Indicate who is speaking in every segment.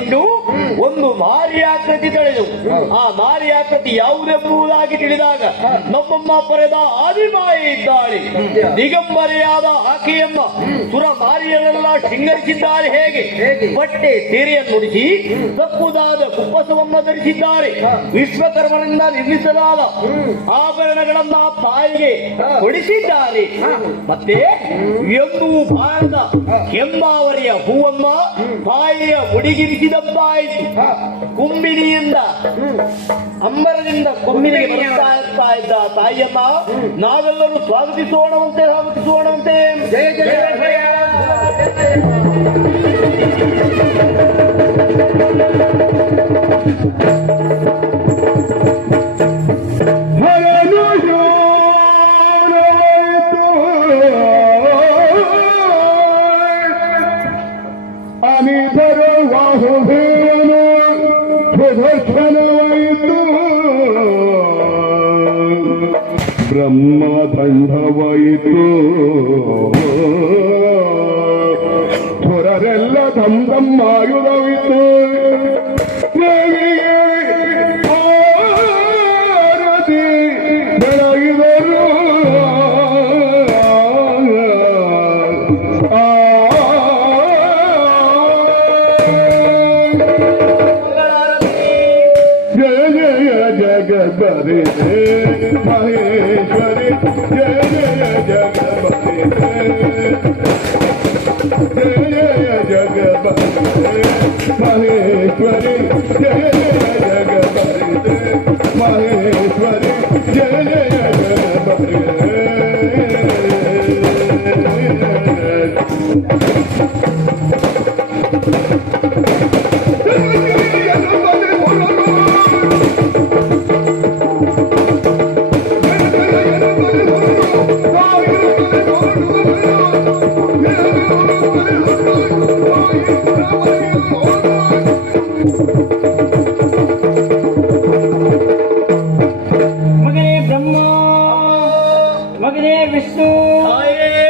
Speaker 1: do ಆ ಯಾವುದೇ ಯಾವುದೆಂಬುದಾಗಿ ತಿಳಿದಾಗ ನಮ್ಮಮ್ಮ ಪರೆದ ಆದಿಮಾಯಿ ಇದ್ದಾಳೆ. ದಿಗಂಬರಿಯಾದ ಆಕೆಯಮ್ಮ ಸುರ ಮಾರಿಯನ್ನೆಲ್ಲ ಶೃಂಗರಿಸಿದ್ದಾರೆ ಹೇಗೆ? ಬಟ್ಟೆ ಸೀರೆಯನ್ನು ನುಡಿಸಿ ತಪ್ಪುದಾದ ಕುಪ್ಪಸವನ್ನ ಧರಿಸಿದ್ದಾರೆ. ವಿಶ್ವಕರ್ಮನಿಂದ ನಿರ್ಮಿಸಲಾದ ಆಭರಣಗಳನ್ನ ತಾಯಿಗೆ ಕೊಡಿಸಿದ್ದಾರೆ. ಮತ್ತೆ ಎಂದು ಭಾರತ ಕೆಂಬಾವರಿಯ ಹೂವಮ್ಮ ತಾಯಿಯ ಮುಡಿಗಿರಿಸಿದಬ್ಬಾಯಿತು ಕುಂಬಿನಿಯಿಂದ ಅಂಬರದಿಂದ ಕೊಮ್ಮಿಗೆ ಬರುತ್ತಾ ಇರ್ತಾ ಇದ್ದ ತಾಯಿಯಮ್ಮ ನಾವೆಲ್ಲರೂ ಸ್ವಾಗತಿಸೋಣವಂತೆ ಸ್ವಾಗತಿಸೋಣವಂತೆ
Speaker 2: ಜಯ ಜಯ
Speaker 3: আমি বড় ಬ್ರಹ್ಮದಂಡವಾಯಿತು ಹೊರರೆಲ್ಲ ದಮ್ ದಮ್ ಆಯುಧವಿತ್ತು. ಬೆಳಗಿದರು. ಜಯ ಜಯ ಜಗದರಿ ಮಹೇಶ್ವರಿ ಮಹೇಶ್ವರಿ ಜಯ ಜಯ Bagi
Speaker 1: Vishnu. Hare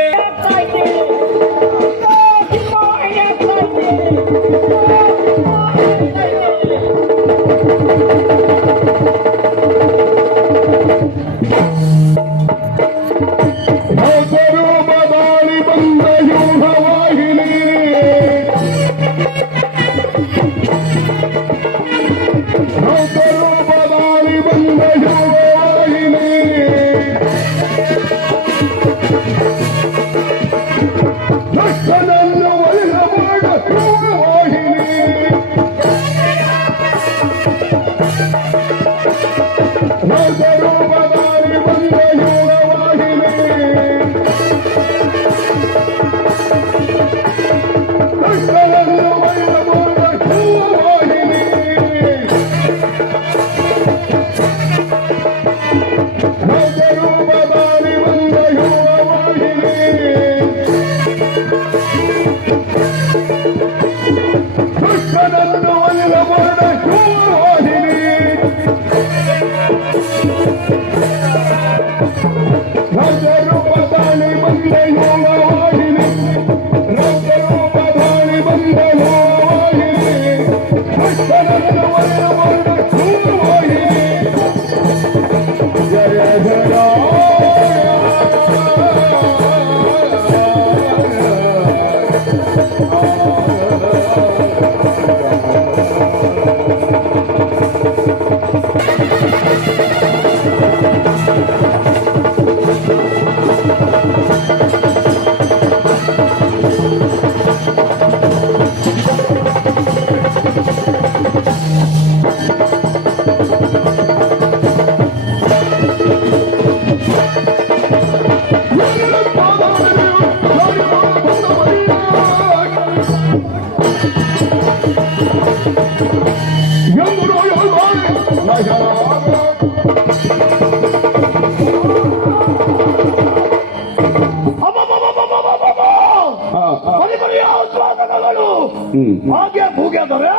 Speaker 1: ಹಾಗೆ ಭೂಗ್ಯದರೆ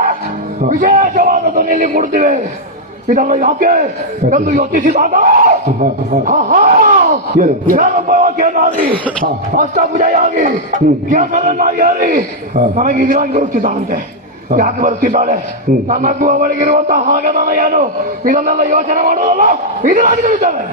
Speaker 1: ವಿಶೇಷವಾದ ಇಲ್ಲಿ ಕೊಡ್ತೀವಿ ಇದೆಲ್ಲ ಯಾಕೆ ಎಂದು ಯೋಚಿಸಿದಾಗ
Speaker 3: ಅಷ್ಟಾಗಿ.
Speaker 2: ಅಷ್ಟಭುಜಯಾಗಿ. ನನಗೆ ಇದ್ರಾಗಿ ಬರುತ್ತಿದ್ದಾನಂತೆ ಯಾಕೆ ಬರುತ್ತಿದ್ದಾಳೆ. ನನ್ನಗೂ ಹಾಗೆ ನಾನು ಏನು? ಇದನ್ನೆಲ್ಲ ಯೋಚನೆ ಮಾಡುವುದಲ್ಲ ಇದ್ರಾಗಿ ತಿಳಿದ್ದಾಳೆ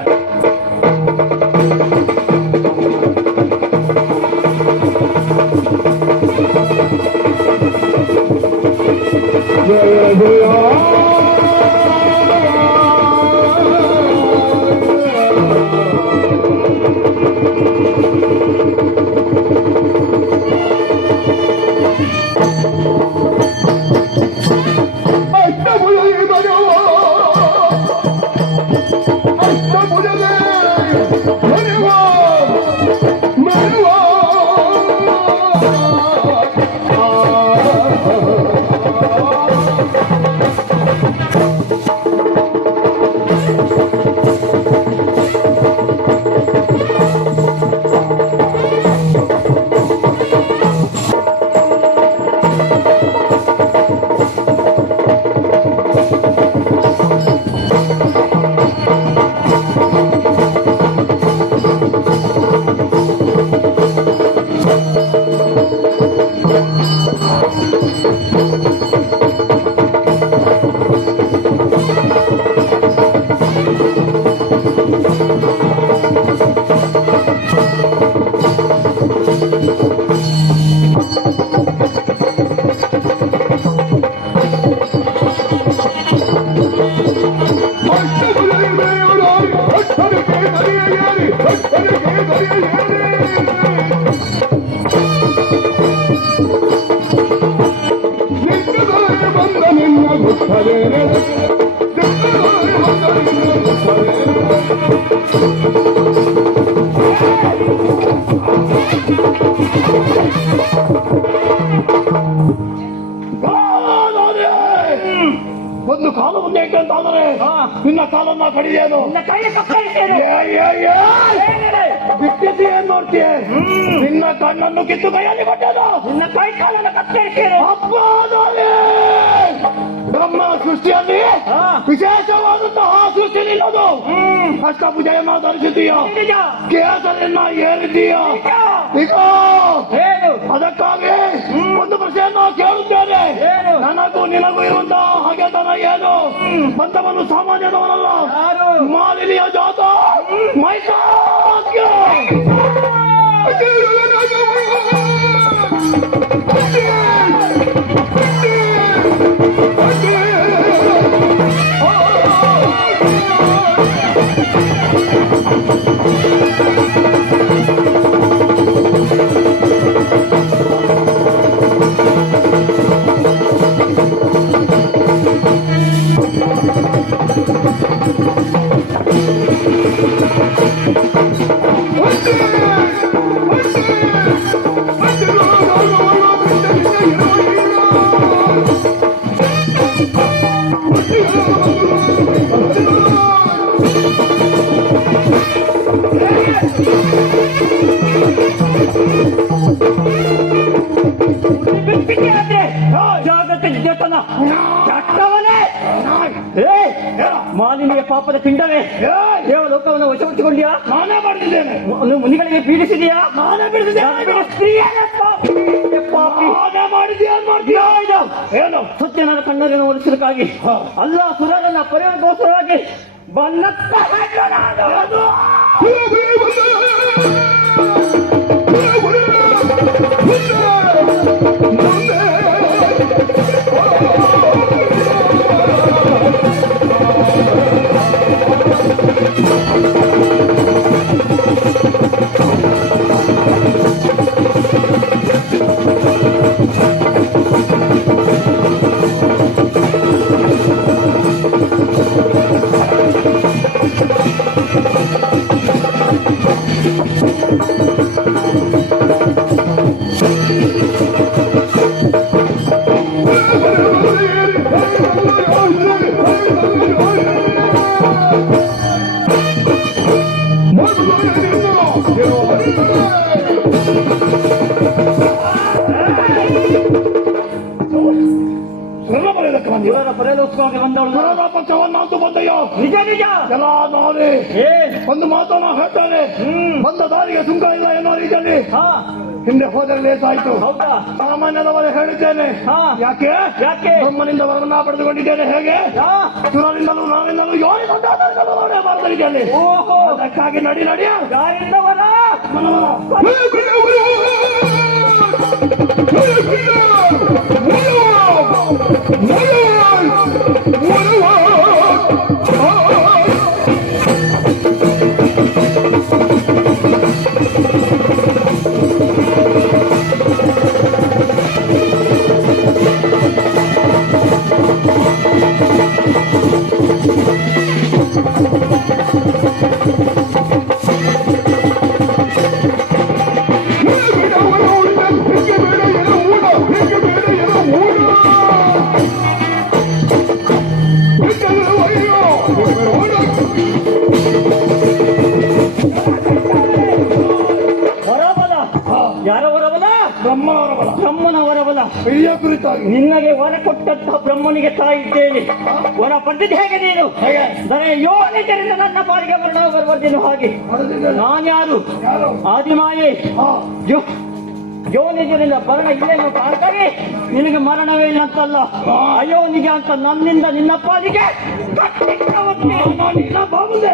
Speaker 2: ಒಂದು ಕಾಲು ಮುಂದೆ ಇಟ್ಟು ಅಂತ ಅಂದರೆ ನಿನ್ನ ಕಾಲನ್ನ ಕಡಿದೇನು. ಬಿಟ್ಟಿಸಿ ಏನ್ ನೋಡ್ತೀಯ? ನಿನ್ನ ಕಣ್ಣನ್ನು ಕಿತ್ತು ಕೈಯಲ್ಲಿ ಕೊಟ್ಟದ
Speaker 4: ನಿನ್ನ ಕೈ ಕಾಲನ್ನು ಕತ್ತರಿಸ್ತೇನೆ.
Speaker 2: ಅಪ್ಪಾದರೆ ಬ್ರಹ್ಮ ಸೃಷ್ಟಿಯಲ್ಲಿ. ವಿಶೇಷವಾದಂತಹ ಸೃಷ್ಟಿ ನಿನ್ನದು ಅಷ್ಟ ಧರಿಸಿದ್ದೀಯ
Speaker 4: ನಿಜ.
Speaker 2: ಕೇಸರನ್ನ ಏರಿದ್ದೀಯ?
Speaker 4: ನಿಜ.
Speaker 2: ಈಗ? ಅದಕ್ಕಾಗಿ ಒಂದು ಪ್ರಶ್ನೆಯನ್ನು ಕೇಳುತ್ತೇನೆ? ನನಗೂ ನಿನಗೂ ಇರುವಂತಹ ಹಾಗೆತನ ಏನು? ಬಂದವನು ಸಾಮಾನ್ಯದವರಲ್ಲ
Speaker 4: ಯಾರು?
Speaker 2: ಮಾಲಿನಿಯ ಜಾತ ಮೈಸಾಗ್ಯ
Speaker 4: ಮಾಲಿನ್ಯ ಪಾಪದ ಪಿಂಡವೇ. ದೇವ ಲೋಕವನ್ನು ವಶಪಡಿಸಿಕೊಂಡ್ಯಾ?
Speaker 2: ನಾನೇ ಮಾಡಿದ್ದೇನೆ
Speaker 4: ಮುನಿಗಳಿಗೆ ಪೀಡಿಸಿದೆಯಾ?
Speaker 2: ನಾನೇ ಬಿಡಿಸಿದ್ದೇನೆ
Speaker 4: ಪಾಪಿ
Speaker 2: ನಾನೇ ಮಾಡಿದ್ದೆ ಒಲಿಸಲಿಕ್ಕಾಗಿ ಅಲ್ಲ
Speaker 4: ಇದು
Speaker 2: ಏನು
Speaker 4: بن نکره ڪهڻا
Speaker 2: ڏوڙو
Speaker 3: ڪر
Speaker 4: ನಿಜ ನಿಜ.
Speaker 3: ಎಲ್ಲ ನೋಡಿ
Speaker 4: ಏ.
Speaker 3: ಒಂದು ಮಾತನ್ನ ಹೇಳ್ತಾನೆ.
Speaker 4: ಹ್ಮ್.
Speaker 3: ಬಂದ ದಾರಿಗೆ ಸುಂಕ ಇಲ್ಲ ಎನ್ನುವ ರೀತಿಯಲ್ಲಿ.
Speaker 4: ಹಾ.
Speaker 3: ಹಿಂದೆ ಹೋದರೆ ಲೇಸಾಯ್ತು.
Speaker 4: ಹೌದಾ?
Speaker 3: ಸಾಮಾನ್ಯದವರೇ ಹೇಳಿದ್ದೇನೆ. ಯಾಕೆ?
Speaker 4: ಯಾಕೆ?
Speaker 3: ನಮ್ಮನಿಂದ ವರದನ್ನ ಪಡೆದುಕೊಂಡಿದ್ದೇನೆ ಹೇಗೆ? ಸುರನಿಂದಲೂ ನಾನಿಂದಲೂ ಯೋನಿ ಸಂತಾನದಿಂದಲೂ ಬರೆದಿದ್ದೇನೆ
Speaker 4: ಓಹೋ.
Speaker 3: ಅದಕ್ಕಾಗಿ ನಡಿ ನಡಿಯ
Speaker 4: ಯಾರಿಂದ ವರ ಕೊಟ್ಟಂತಹ ಬ್ರಹ್ಮನಿಗೆ ತಾಯಿದ್ದೇನೆ ವರ ಪಡೆದಿದ್ದು ಹೇಗೆ ನೀನು? ದರೆ ಯೋನಿಜರಿಂದ ನನ್ನ ಪಾಲಿಗೆ ಮರಣ ಬರುವುದೇನು ಹಾಗೆ. ನಾನ್ಯಾರು?
Speaker 3: ಯಾರು?
Speaker 4: ಆದಿಮಾಯೆ. ಯೋ ಯೋನಿಜರಿಂದ ಮರಣ ಇಲ್ಲೇನು ಕಾಣ್ತಾರೆ ನಿನಗೆ ಮರಣವೇ ಇಲ್ಲ ಅಂತಲ್ಲ. ಅಯೋನಿಗೆ ಅಂತ ನನ್ನಿಂದ ನಿನ್ನ ಪಾಲಿಗೆ
Speaker 3: ಬಂದೆ